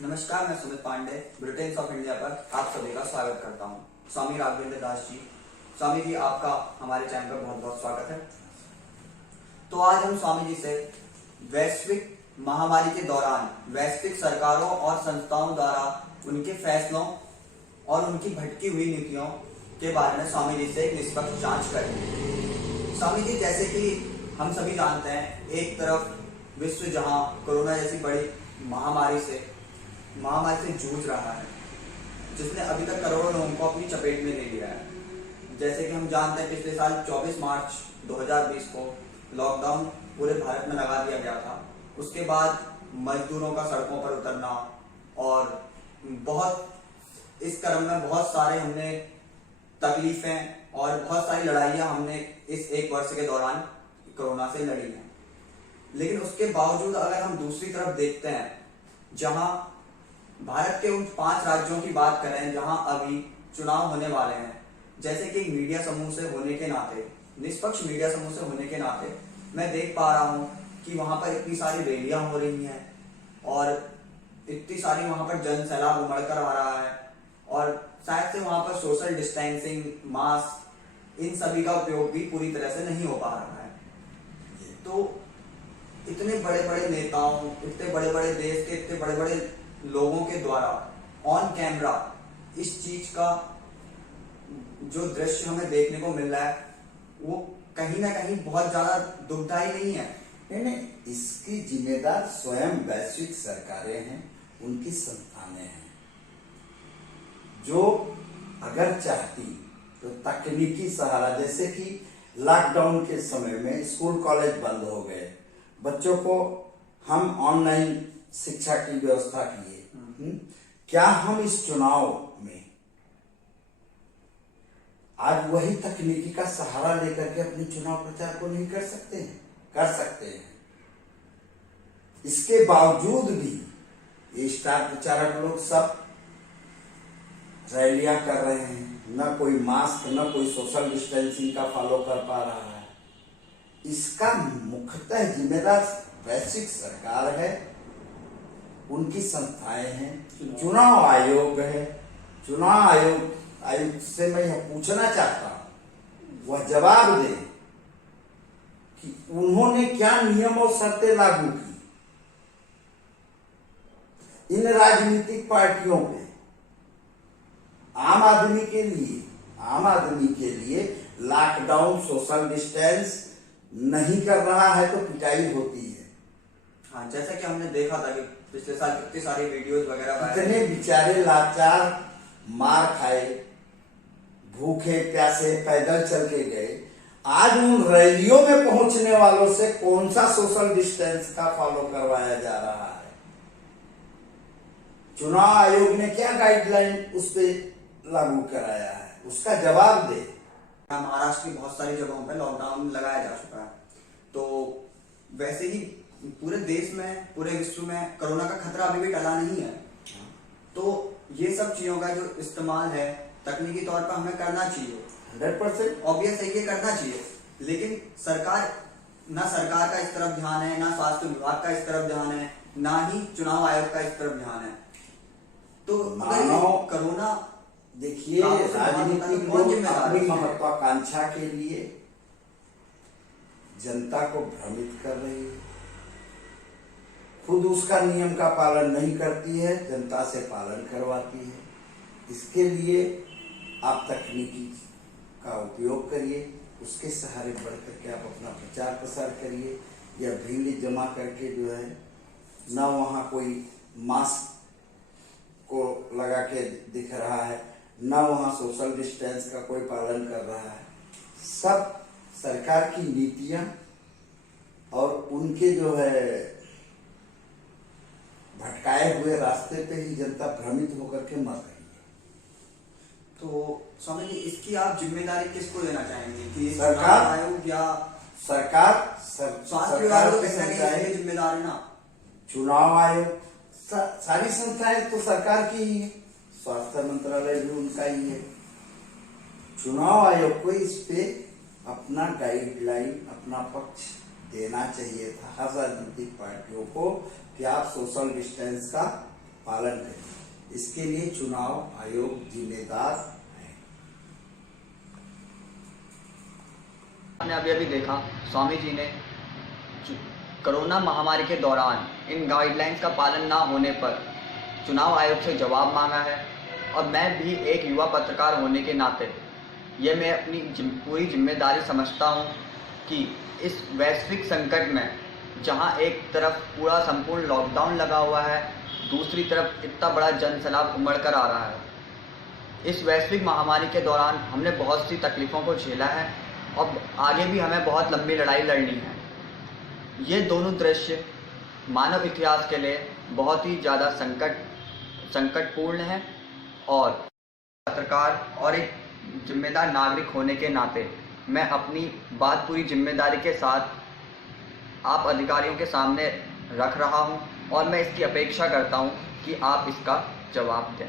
नमस्कार, मैं Sumit Pandey Britain of India पर आप सभी का स्वागत करता हूं। स्वामी राघवेंद्र दास जी, स्वामी जी आपका हमारे चैनल पर बहुत बहुत स्वागत है। तो आज हम स्वामी जी से वैश्विक महामारी के दौरान वैश्विक सरकारों और संस्थाओं द्वारा उनके फैसलों और उनकी भटकी हुई नीतियों के बारे में स्वामी जी से एक निष्पक्ष जांच करेंगे। स्वामी जी, जैसे कि हम सभी जानते हैं, एक तरफ विश्व जहां कोरोना जैसी बड़ी महामारी से जूझ रहा है, जिसने अभी तक करोड़ों लोगों को अपनी चपेट में ले लिया है। जैसे कि हम जानते हैं, पिछले साल 24 मार्च 2020 को लॉकडाउन पूरे भारत में लगा दिया गया था। उसके बाद मजदूरों का सड़कों पर उतरना और इस क्रम में बहुत सारे हमने तकलीफें और बहुत सारी लड़ाइयां हमने इस एक वर्ष के दौरान कोरोना से लड़ी हैं। लेकिन उसके बावजूद अगर हम दूसरी तरफ देखते हैं, जहां भारत के उन 5 राज्यों की बात करें जहां अभी चुनाव होने वाले हैं, जैसे कि मीडिया समूह से होने के नाते, निष्पक्ष मीडिया समूह से होने के नाते मैं देख पा रहा हूं कि वहां पर इतनी सारी रैलियां हो रही हैं और इतनी सारी वहां पर जन सैलाब उमड़ कर आ रहा है और शायद से वहां पर सोशल डिस्टेंसिंग, मास्क, इन सभी का उपयोग भी पूरी तरह से नहीं हो पा रहा है। तो इतने बड़े बड़े नेताओं, इतने बड़े बड़े देश के इतने बड़े बड़े लोगों के द्वारा ऑन कैमरा इस चीज का जो दृश्य हमें देखने को मिल रहा है, वो कहीं ना कहीं बहुत ज्यादा दुखदायी नहीं है। नहीं, इसकी जिम्मेदार स्वयं वैश्विक सरकारें हैं, उनकी संस्थानें हैं, जो अगर चाहती तो तकनीकी सहारा, जैसे कि लॉकडाउन के समय में स्कूल कॉलेज बंद हो गए, बच्चों को हम ऑनलाइन शिक्षा की व्यवस्था किए। क्या हम इस चुनाव में आज वही तकनीकी का सहारा लेकर के अपने चुनाव प्रचार को नहीं कर सकते हैं? कर सकते हैं। इसके बावजूद भी ये स्टार प्रचारक लोग सब रैलियां कर रहे हैं, न कोई मास्क, न कोई सोशल डिस्टेंसिंग का फॉलो कर पा रहा है। इसका मुख्यतः जिम्मेदार वैश्विक सरकार है, उनकी संस्थाएं हैं, चुनाव आयोग है। चुनाव आयोग से मैं यह पूछना चाहता हूं, वह जवाब दे कि उन्होंने क्या नियम और शर्तें लागू की इन राजनीतिक पार्टियों पे। आम आदमी के लिए लॉकडाउन, सोशल डिस्टेंस नहीं कर रहा है तो पिटाई होती है। हाँ, जैसा कि हमने देखा था कि पिछले साल कितनी सारी वीडियोस वगैरह, कितने बेचारे लाचार मार खाए, भूखे प्यासे पैदल चल के गए। आज उन रैलियों में पहुंचने वालों से कौन सा सोशल डिस्टेंस का फॉलो करवाया जा रहा है? चुनाव आयोग ने क्या गाइडलाइन उस पर लागू कराया है? उसका जवाब दे। महाराष्ट्र की बहुत सारी जगहों पर लॉकडाउन लगाया जा चुका है। तो वैसे ही पूरे देश में, पूरे विश्व में कोरोना का खतरा अभी भी टला नहीं है। तो ये सब चीजों का जो इस्तेमाल है तकनीकी तौर पर हमें करना चाहिए, 100% ऑब्वियस है कि करना चाहिए। लेकिन सरकार का इस तरफ ध्यान है, ना स्वास्थ्य विभाग का इस तरफ ध्यान है, ना ही चुनाव आयोग का इस तरफ ध्यान है। तो कोरोना, देखिए, राजनीतिक लोग अपनी महत्वाकांक्षा के लिए जनता को भ्रमित कर रही है, खुद उसका नियम का पालन नहीं करती है, जनता से पालन करवाती है। इसके लिए आप तकनीकी का उपयोग करिए, उसके सहारे बढ़ करके आप अपना प्रचार प्रसार करिए, या भीड़ जमा करके जो है, ना वहाँ कोई मास्क को लगा के दिख रहा है, ना वहाँ सोशल डिस्टेंस का कोई पालन कर रहा है। सब सरकार की नीतियां और उनके जो है भटकाए हुए रास्ते पे ही जनता भ्रमित होकर के मर रही है। तो स्वामी जी, इसकी आप जिम्मेदारी किसको देना चाहेंगे कि सरकार आयोग या स्वास्थ्य विभाग तो जिम्मेदार है ना? चुनाव आयोग, सारी संस्थाएं तो सरकार की ही है, स्वास्थ्य मंत्रालय भी उनका ही है। चुनाव आयोग को इस पे अपना गाइडलाइन, अपना पक्ष देना चाहिए था हर राजनीतिक पार्टियों को कि आप सोशल डिस्टेंस का पालन करें। इसके लिए चुनाव आयोग जिम्मेदार है। आपने अभी अभी देखा स्वामी जी ने कोरोना महामारी के दौरान इन गाइडलाइंस का पालन ना होने पर चुनाव आयोग से जवाब मांगा है। और मैं भी एक युवा पत्रकार होने के नाते ये मैं अपनी पूरी जिम्मेदारी समझता हूँ कि इस वैश्विक संकट में जहाँ एक तरफ पूरा संपूर्ण लॉकडाउन लगा हुआ है, दूसरी तरफ इतना बड़ा जन सैलाब उमड़ कर आ रहा है, इस वैश्विक महामारी के दौरान हमने बहुत सी तकलीफ़ों को झेला है और आगे भी हमें बहुत लंबी लड़ाई लड़नी है। ये दोनों दृश्य मानव इतिहास के लिए बहुत ही ज़्यादा संकटपूर्ण है और पत्रकार और एक जिम्मेदार नागरिक होने के नाते मैं अपनी बात पूरी जिम्मेदारी के साथ आप अधिकारियों के सामने रख रहा हूं और मैं इसकी अपेक्षा करता हूं कि आप इसका जवाब दें।